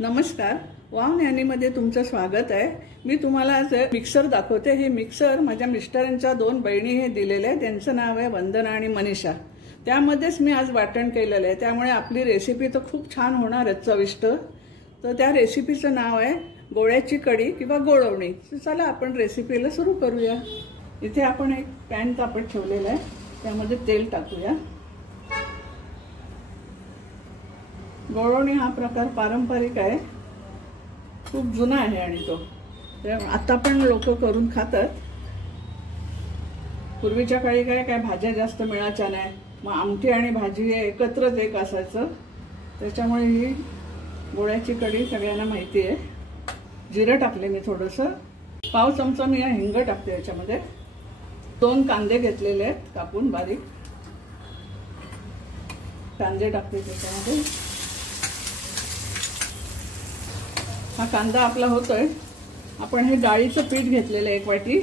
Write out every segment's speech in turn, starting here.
नमस्कार, वाव न्यानीमध्ये तुमचं स्वागत आहे। मी तुम्हाला आज मिक्सर दाखवते। हे मिक्सर माझ्या मिस्टरांच्या दोन बहिणी हे दिलेले आहे। त्यांचं नाव आहे वंदना आणि मनीषा। त्यामध्येच मी आज वाटण केलेलं आहे, त्यामुळे आपली रेसिपी तर खूप छान होणार आहे, चविष्ट। तर त्या रेसिपीचं नाव आहे गोळ्याची कढी किंवा गोळवणी। चला आपण रेसिपीला सुरू करूया। इथे आपण एक पॅन तापत ठेवलेला आहे, त्यामध्ये तेल टाकूया। गोळवणी हा प्रकार पारंपरिक आहे, खूप जुना आहे आणि तो आता पण लोक करून खातात। पूर्वीच्या काळी काय भाज्या जास्त मिळायच्या नाही, मग आमटी आणि भाजी एकत्रच एक असायचं, त्याच्यामुळे ही गोळ्याची कढी सगळ्यांना माहिती आहे। जिरं टाकले मी थोडंसं, पाव चमचा मी हिंग टाकते याच्यामध्ये। 2 कांदे घेतलेले आहेत कापून बारीक, कांदे टाकते त्याच्यामध्ये। हा कांदा आपला होतोय। आपण हे डाळीचं पीठ घेतलेलं 1 वाटी।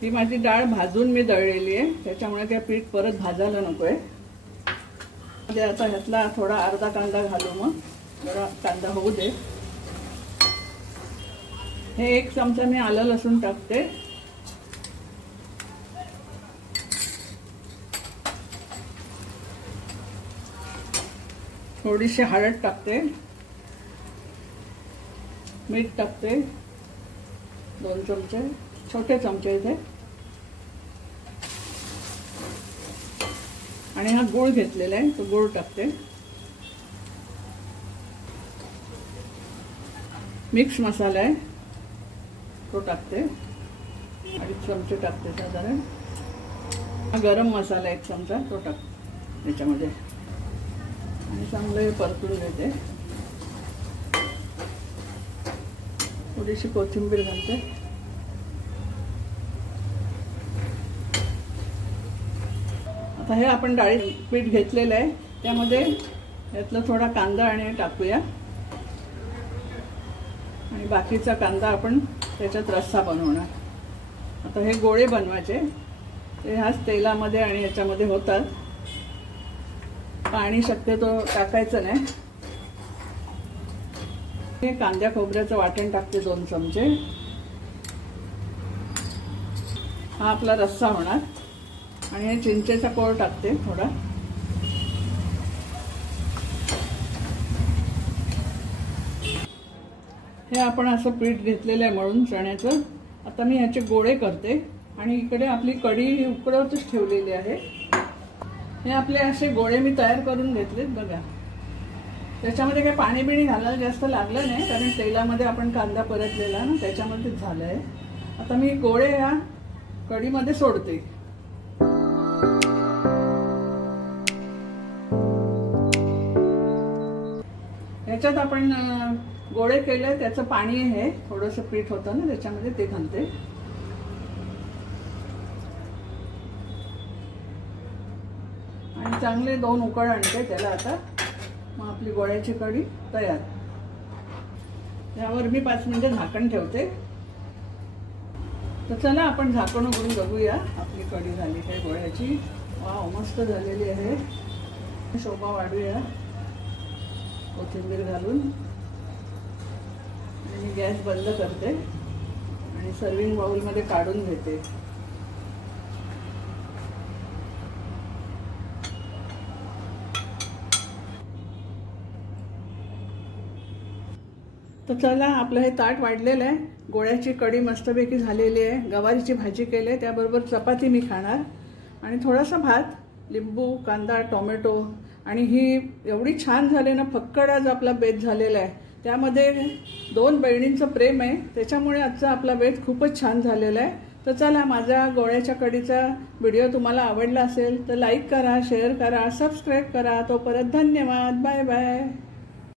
ही माझी डाळ भाजून मी दळलेली आहे, त्याच्यामुळे ते पीठ परत भाजायला नकोय। म्हणजे आता ह्यातला थोडा अर्धा कांदा घालू, मग जरा कांदा होऊ दे। हे 1 चमचा मी आलं लसूण टाकते। थोडीशी हळद टाकते, मीठ टाकते 2 चमचे, छोटे चमचे इथे। आणि हा गूळ घेतलेला आहे, तो गूळ टाकते। मिक्स मसाला आहे तो टाकते, 2.5 चमचे टाकते साधारण। हा गरम मसाला 1 चमचा, तो टाकते त्याच्यामध्ये आणि चांगलं हे परतून घेते। थोडीशी कोथिंबीर घालते। आता हे आपण डाळी पीठ घेतलेलं आहे, त्यामध्ये यातला थोडा कांदा आणि टाकूया आणि बाकीचा कांदा आपण त्याच्यात रस्सा बनवणार। आता हे गोळे बनवायचे, ते ह्याच तेलामध्ये आणि याच्यामध्ये होतात। पाणी शक्यतो टाकायचं नाही। हे कांद्या खोबऱ्याचं वाटण टाकते 2 चमचे। हा आपला रस्सा होणार। आणि हे चिंचेचा कोळ टाकते थोडा। हे आपण असं पीठ घेतलेलं आहे मळून चण्याचं। आता मी ह्याचे गोळे करते आणि इकडे आपली कढी उकळतच ठेवलेली आहे। हे आपले असे गोळे मी तयार करून घेतलेत बघा। त्याच्यामध्ये काही पाणी बिणी घालायला जास्त लागलं नाही, कारण तेलामध्ये आपण कांदा परतलेला ना, त्याच्यामध्येच झालंय। आता मी गोळे या कढीमध्ये सोडते। ह्याच्यात आपण गोळे केले, त्याचं पाणी आहे थोडंसं पीठ होतं ना त्याच्यामध्ये, ते घालते। आणि चांगले 2 उकळ आणते त्याला आता। मग आपली गोळ्याची कढी तयार। यावर मी 5 मिनिटं झाकण ठेवते। तर चला आपण झाकण उघडून बघूया आपली कढी झाली काय गोळ्याची। वाव, मस्त झालेली आहे। शोभा वाढूया कोथिंबीर घालून। आणि गॅस बंद करते आणि सर्विंग बाउलमध्ये काढून घेते। तर चला, आपलं हे ताट वाढलेलं आहे। गोळ्याची कढी मस्तपैकी झालेली आहे। गवारीची भाजी केली आहे, त्याबरोबर चपाती मी खाणार आणि थोडासा भात, लिंबू, कांदा, टोमॅटो। आणि ही एवढी छान झाली ना, फक्कड आज आपला बेत झालेला आहे। त्यामध्ये 2 बहिणींचं प्रेम आहे, त्याच्यामुळे आजचा आपला बेत खूपच छान झालेला आहे। तर चला, माझा गोळ्याच्या कढीचा व्हिडिओ तुम्हाला आवडला असेल तर लाईक करा, शेअर करा, सबस्क्राईब करा। तोपर्यंत धन्यवाद, बाय बाय।